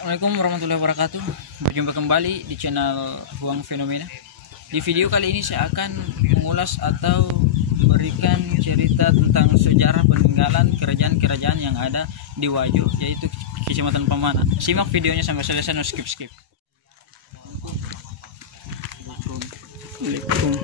Assalamualaikum warahmatullahi wabarakatuh. Berjumpa kembali di channel Huang Fenomena. Di video kali ini saya akan mengulas atau memberikan cerita tentang sejarah peninggalan kerajaan-kerajaan yang ada di Wajo, yaitu Kecamatan Pamana. Simak videonya sampai selesai, no skip. Assalamualaikum.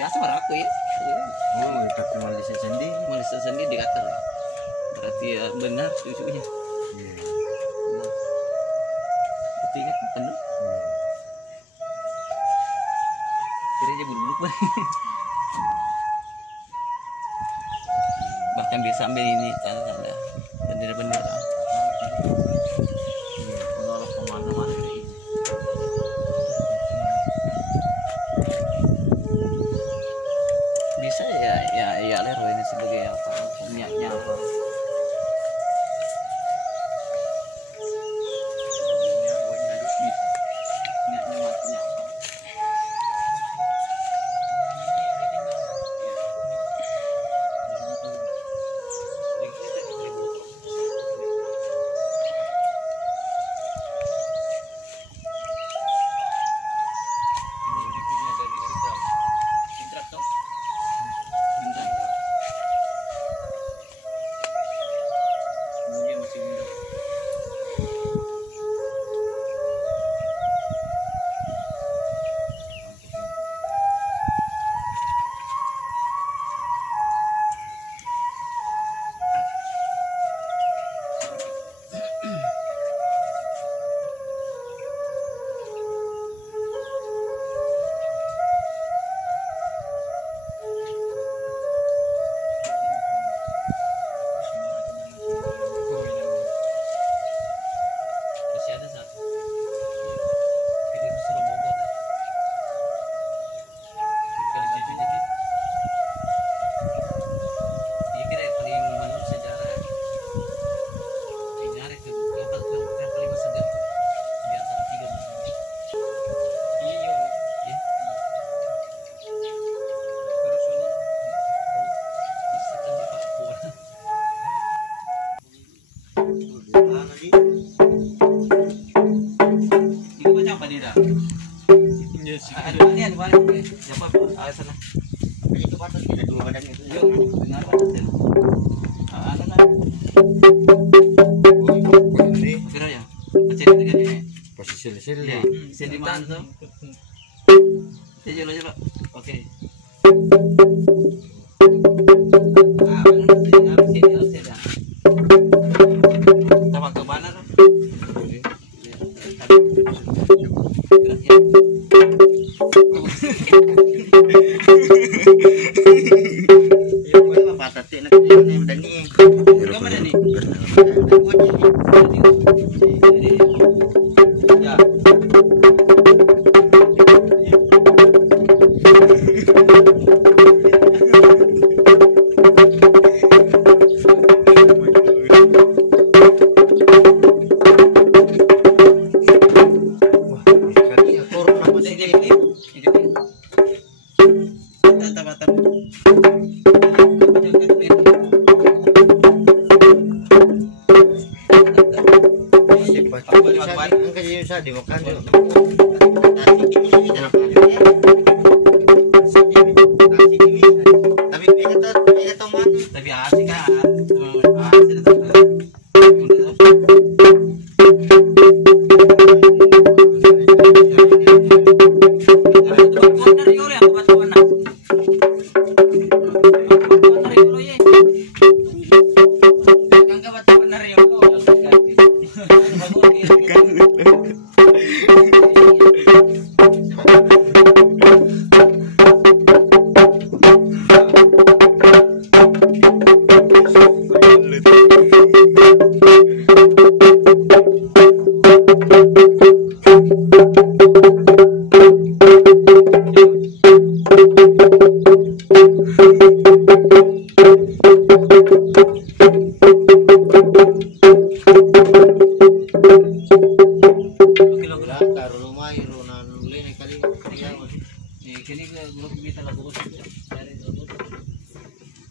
Biasa maraku ya. Oh, tapi Malaysia sendiri dikata. Berarti ya benar susunya. Iya. Itu ingat penuh. Kira aja bulu-bulu bah. Bahkan bisa ambil ini tanda-tanda bendera-bendera. Penolak kemana-mana ini. Bisa ya lero ini sebagai apa? Minyaknya apa? Minyaknya matinya apa? Yes. Ada ini balik. Siapa? Sana. Itu batas kita 2 badan itu. Dengar apa tadi? Ano na? Pero ya, pacit na ganyan. Posisil-sil Ya, ya. sili man to. Sige, coba. Oke. Ano na sila? Sili o sila? Tawag ka ba na ro? Yung mga patati na yung dani. Ikaw man ni. Ya. Ang kaya sa di makan. Tapi ito man. Tapi asik kan. Asik na talaga.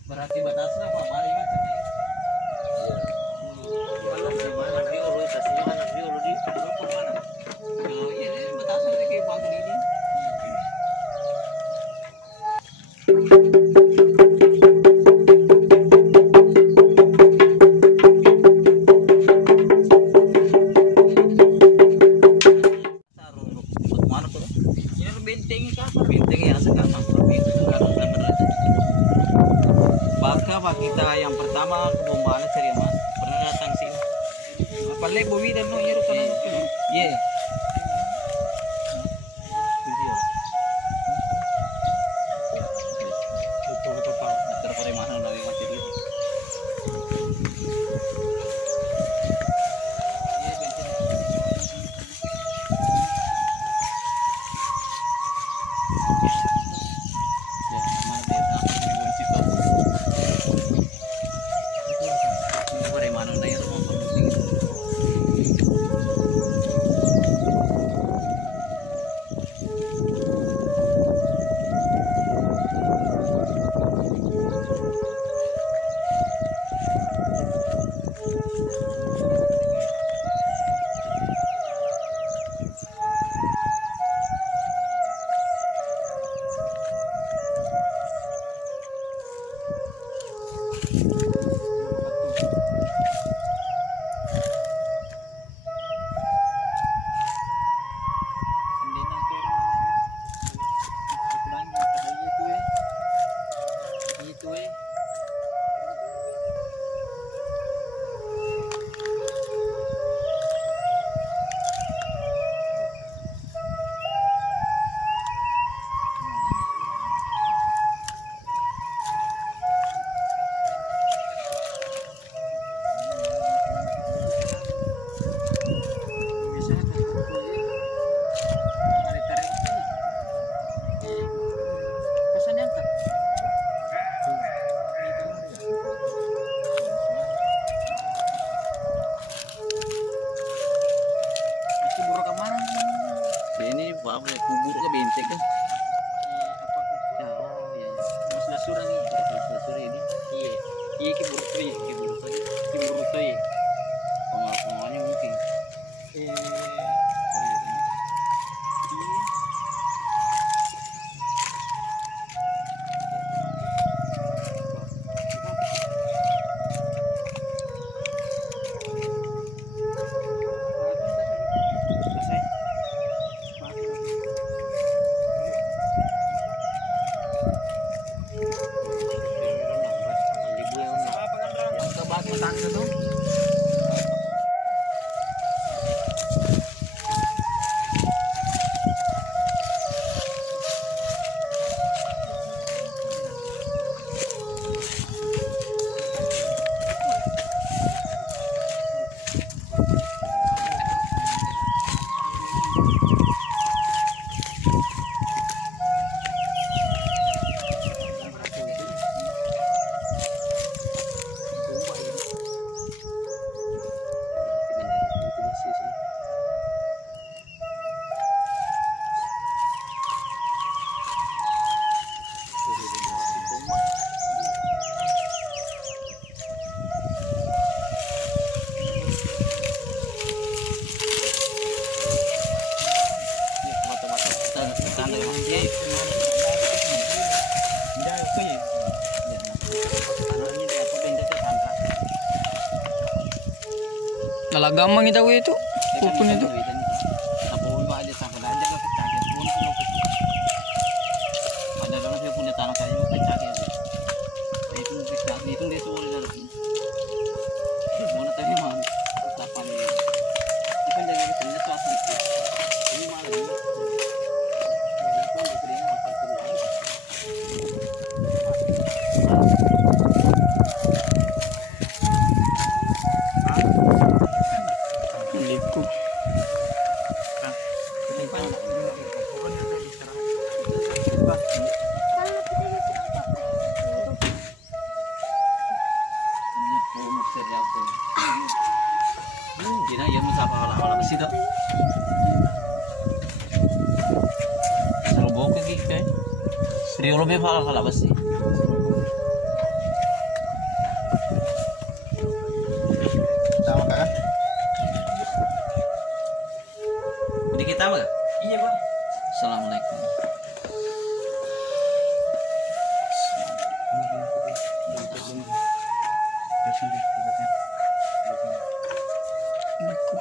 Berarti batasnya apa? Mari macam ni. Oh, iya ni batasnya ni kayak bangku ini. Mana tu? Ini benteng ni apa? Benteng yang sekarang Baka kita yang pertama ke Bombana Ceria Mas pernah datang sini. Paling Bowi dan no yero kana no. Ye. Itu apa? Terpare mana na lewat itu. Ini apa ya kubur ke bentek kan? Apa kuku? Oh iya. Mas Dasura ni. Dasar ini. Iya. Iya ki buruk tu, ki buruk tu. Ki buruk tu. Pengakuannya mungkin. Lalagam kita itu. Pupun itu. Liku. Kira ya musapa wala besi to. Serobo ke gitu kan. Seriolo be wala besi. Tahu kan? Ini kita apa? Iya, Pak. Assalamualaikum. Liku.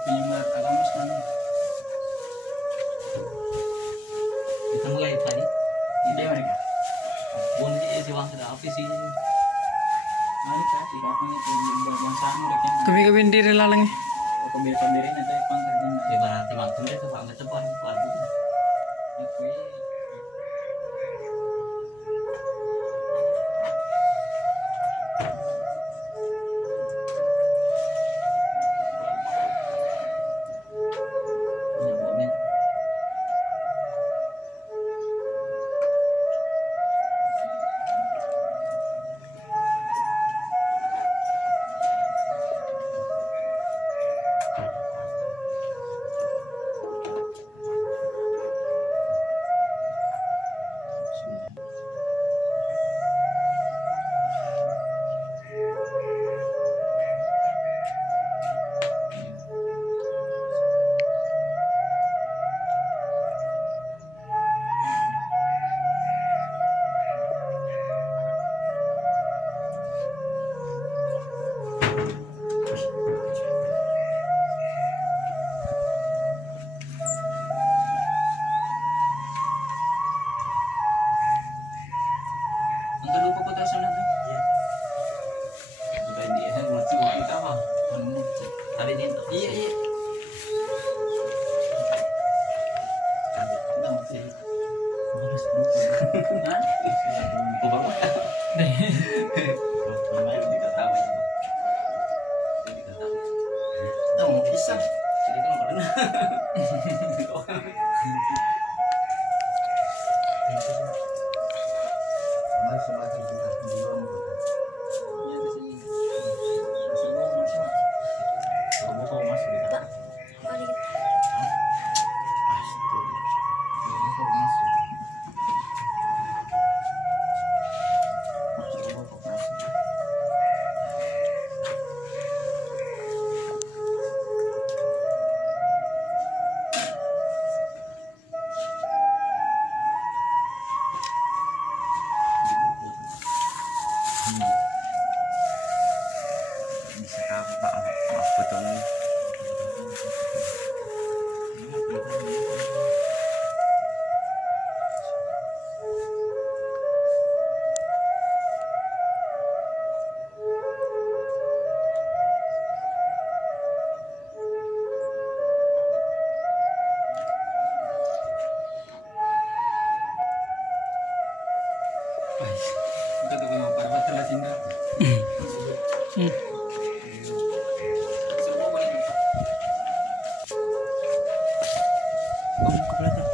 Penyebar agama Islam. Kita mulai tadi. Ide mereka. Pun si wang sudah office ini. Mari kita tidak punya bangsa mereka. Kami diri lalang. Pembiri nanti pangkerjan. Ibarat waktu itu Pak Metepon waduh. Aku Angkat lupa kota sana tuh. Iya. Bukan dia masih kita apa? Tadi ini. Iya iya. Harus lupa. Hah? Lupa apa? Diketahui. Diketahui. Tahu bisa. Jadi kan pernah. Mari sebagai kita belum. Kamu kau masuk kita. Kata ko mga para matala sinda. Om kapalata.